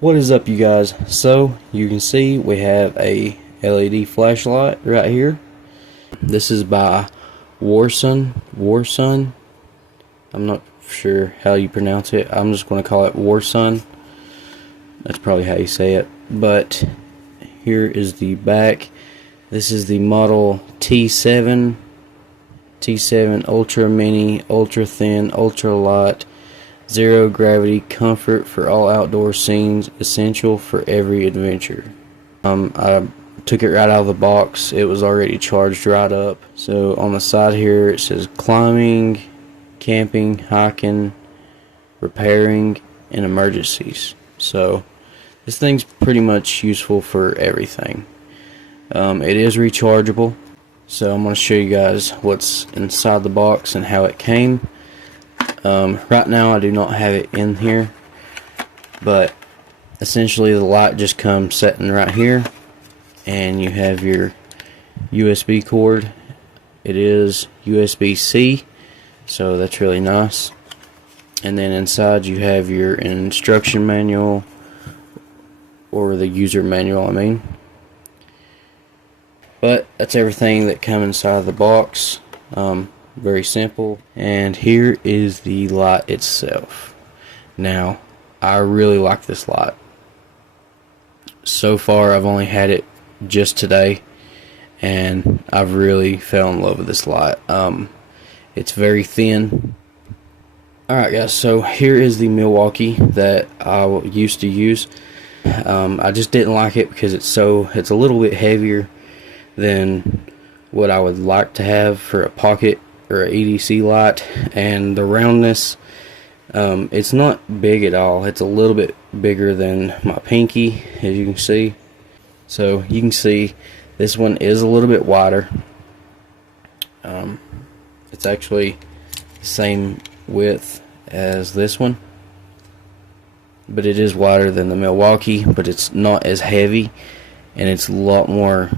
What is up, you guys? So you can see we have a LED flashlight right here. This is by Warsun. I'm not sure how you pronounce it. I'm just going to call it Warsun. That's probably how you say it. But here is the back. This is the model T7 Ultra Mini, Ultra Thin, Ultra Light, Zero Gravity Comfort for all outdoor scenes, essential for every adventure. I took it right out of the box. It was already charged right up. So on the side here it says climbing, camping, hiking, repairing, and emergencies. So this thing's pretty much useful for everything. It is rechargeable. So I'm going to show you guys what's inside the box and how it came. Right now I do not have it in here, but essentially the light just comes sitting right here, and you have your USB cord. It is USB-C, so that's really nice. And then inside you have your instruction manual, or the user manual I mean. But that's everything that comes inside the box. Very simple. And here is the light itself. Now, I really like this light. So far I've only had it just today, and I've really fell in love with this light. It's very thin. Alright guys, so here is the Milwaukee that I used to use. I just didn't like it because it's a little bit heavier than what I would like to have for a pocket or a EDC light, and the roundness, it's not big at all. It's a little bit bigger than my pinky, as you can see. So you can see this one is a little bit wider. It's actually the same width as this one, but it is wider than the Milwaukee, but it's not as heavy, and it's a lot more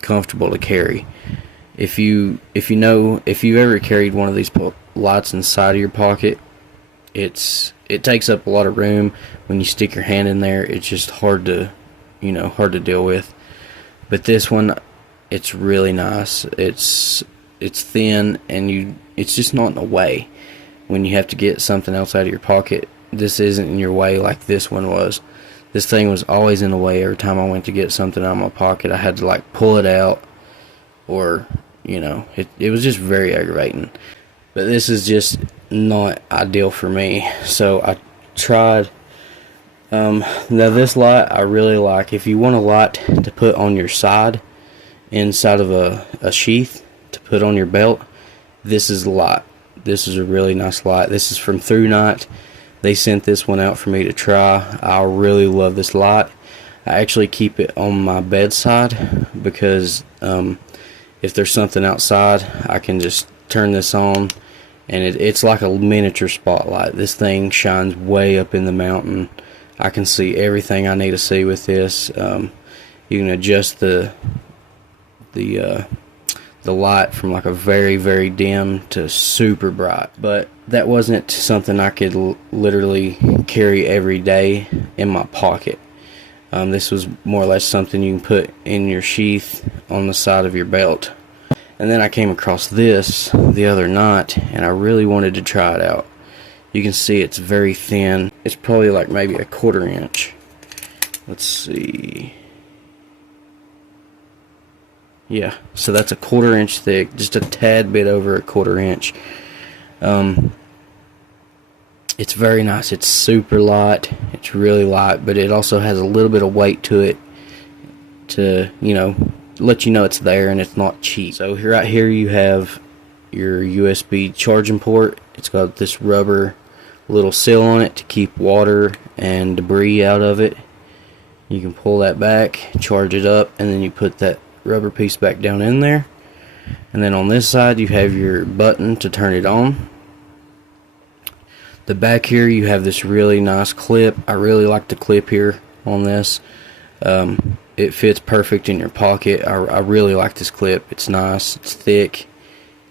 comfortable to carry. If you've ever carried one of these lights inside of your pocket, it takes up a lot of room. When you stick your hand in there, it's just hard to deal with. But this one, it's really nice. It's thin, and it's just not in the way. When you have to get something else out of your pocket, this isn't in your way like this one was. This thing was always in the way. Every time I went to get something out of my pocket, I had to like pull it out, or it was just very aggravating. But this is just not ideal for me, so I tried. Now this light I really like. If you want a light to put on your side, inside of a sheath to put on your belt, this is the light. This is a really nice light. This is from Through Night. They sent this one out for me to try. I really love this light. I actually keep it on my bedside because if there's something outside, I can just turn this on, and it's like a miniature spotlight. This thing shines way up in the mountain. I can see everything I need to see with this. You can adjust the light from like a very, very dim to super bright. But that wasn't something I could literally carry every day in my pocket. This was more or less something you can put in your sheath on the side of your belt. And then I came across this the other night, and I really wanted to try it out. You can see it's very thin. It's probably like maybe a 1/4 inch. Let's see. Yeah, so that's a 1/4 inch thick, just a tad bit over a 1/4 inch. It's very nice. It's super light. It's really light, but it also has a little bit of weight to it to, let you know it's there and it's not cheap. So right here you have your USB charging port. It's got this rubber little seal on it to keep water and debris out of it. You can pull that back, charge it up, and then you put that rubber piece back down in there. And then on this side you have your button to turn it on. The back here you have this really nice clip. I really like the clip here on this. It fits perfect in your pocket. I really like this clip. It's nice. It's thick,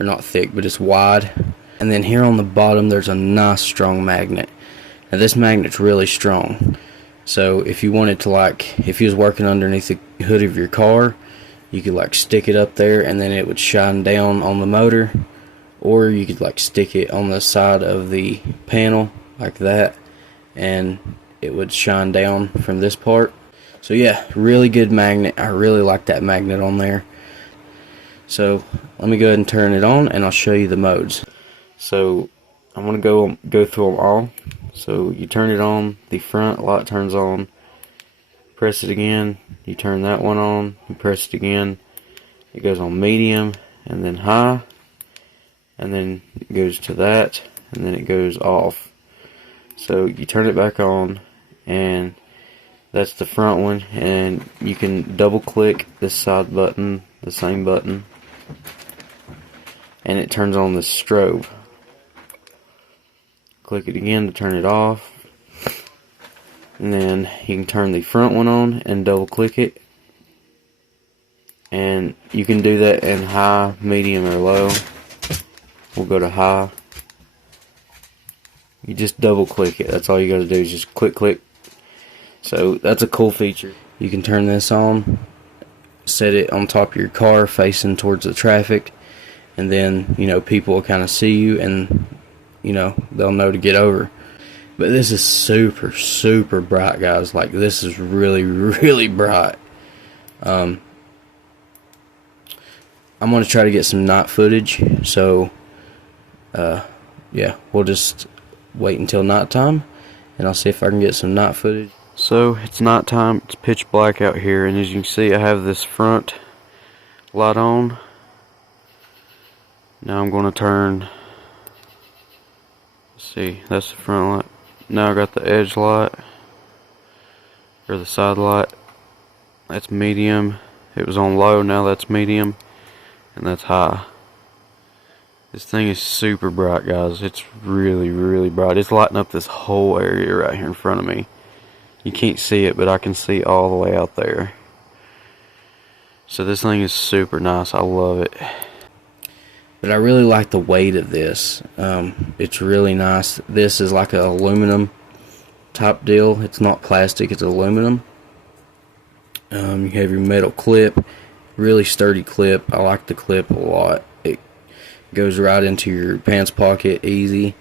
or not thick, but it's wide. And then here on the bottom there's a nice strong magnet. Now this magnet's really strong, so if you wanted to, like, if you was working underneath the hood of your car, you could like stick it up there and then it would shine down on the motor, or you could like stick it on the side of the panel like that and it would shine down from this part. So yeah, really good magnet. I really like that magnet on there. So let me go ahead and turn it on and I'll show you the modes. So I'm going to go through them all. So you turn it on, the front light turns on, press it again, you turn that one on, you press it again, it goes on medium and then high, and then it goes to that, and then it goes off. So you turn it back on, and that's the front one, and you can double click this side button, the same button, and it turns on the strobe. Click it again to turn it off, and then you can turn the front one on and double click it, and you can do that in high, medium, or low. We'll go to high. You just double click it, that's all you gotta do is just click. So that's a cool feature. You can turn this on, set it on top of your car facing towards the traffic, and then, you know, people will kind of see you and, you know, they'll know to get over. But this is super bright, guys. Like, this is really bright. I'm going to try to get some night footage, so yeah, we'll just wait until nighttime and I'll see if I can get some night footage. So it's nighttime, it's pitch black out here, and as you can see I have this front light on. Now I'm going to turn, let's see, that's the front light. Now I got the edge light, or the side light, that's medium. It was on low, now that's medium, and that's high. This thing is super bright, guys. It's really bright. It's lighting up this whole area right here in front of me. You can't see it, but I can see all the way out there. So this thing is super nice. I love it. But I really like the weight of this. It's really nice. This is like an aluminum type deal. It's not plastic, it's aluminum. You have your metal clip, really sturdy clip. I like the clip a lot. It goes right into your pants pocket easy.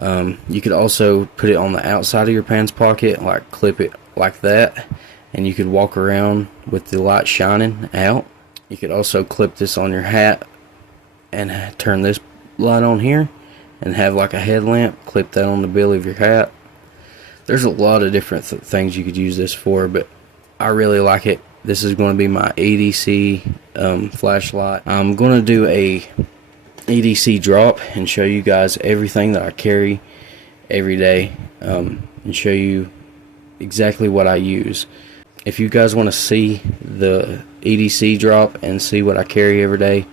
You could also put it on the outside of your pants pocket, like clip it like that, and you could walk around with the light shining out. You could also clip this on your hat and turn this light on here and have like a headlamp, clip that on the bill of your hat. There's a lot of different things you could use this for, but I really like it. This is going to be my EDC flashlight. I'm going to do a EDC drop and show you guys everything that I carry every day, and show you exactly what I use. If you guys want to see the EDC drop and see what I carry every day,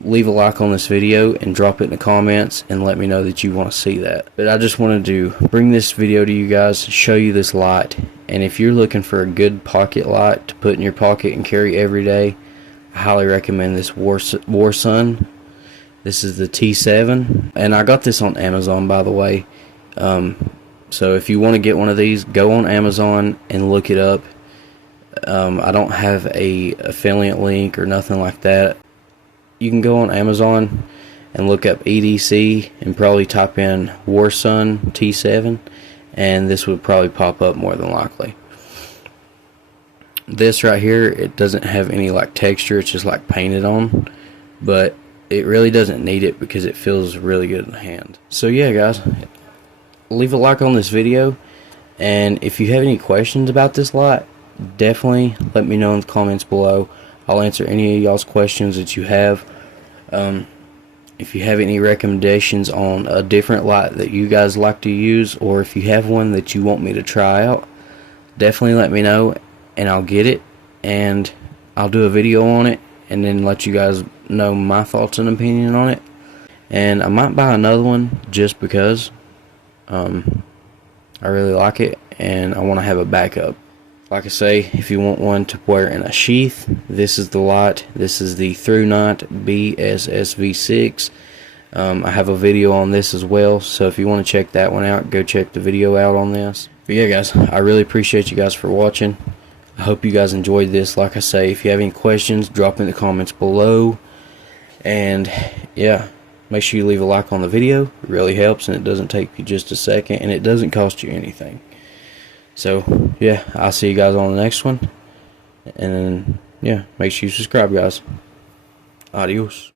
leave a like on this video and drop it in the comments and let me know that you want to see that. But I just wanted to bring this video to you guys, show you this light, and if you're looking for a good pocket light to put in your pocket and carry every day, I highly recommend this Warsun. This is the T7, and I got this on Amazon, by the way. So if you want to get one of these, go on Amazon and look it up. I don't have a affiliate link or nothing like that. You can go on Amazon and look up EDC and probably type in Warsun T7, and this would probably pop up more than likely. This right here, it doesn't have any like texture, it's just like painted on, but it really doesn't need it because it feels really good in the hand. So yeah, guys, leave a like on this video, and if you have any questions about this light, definitely let me know in the comments below. I'll answer any of y'all's questions that you have. If you have any recommendations on a different light that you guys like to use, or if you have one that you want me to try out, definitely let me know and I'll get it and I'll do a video on it and then let you guys know my thoughts and opinion on it. And I might buy another one just because I really like it and I want to have a backup. Like I say, if you want one to wear in a sheath, this is the light. This is the Through Night BSSV6. I have a video on this as well, so if you want to check that one out, go check the video out on this. But yeah, guys, I really appreciate you guys for watching. I hope you guys enjoyed this. Like I say, if you have any questions, drop in the comments below. And yeah, make sure you leave a like on the video. It really helps, and it doesn't take you just a second, and it doesn't cost you anything. So yeah, I'll see you guys on the next one. And then yeah, make sure you subscribe, guys. Adios.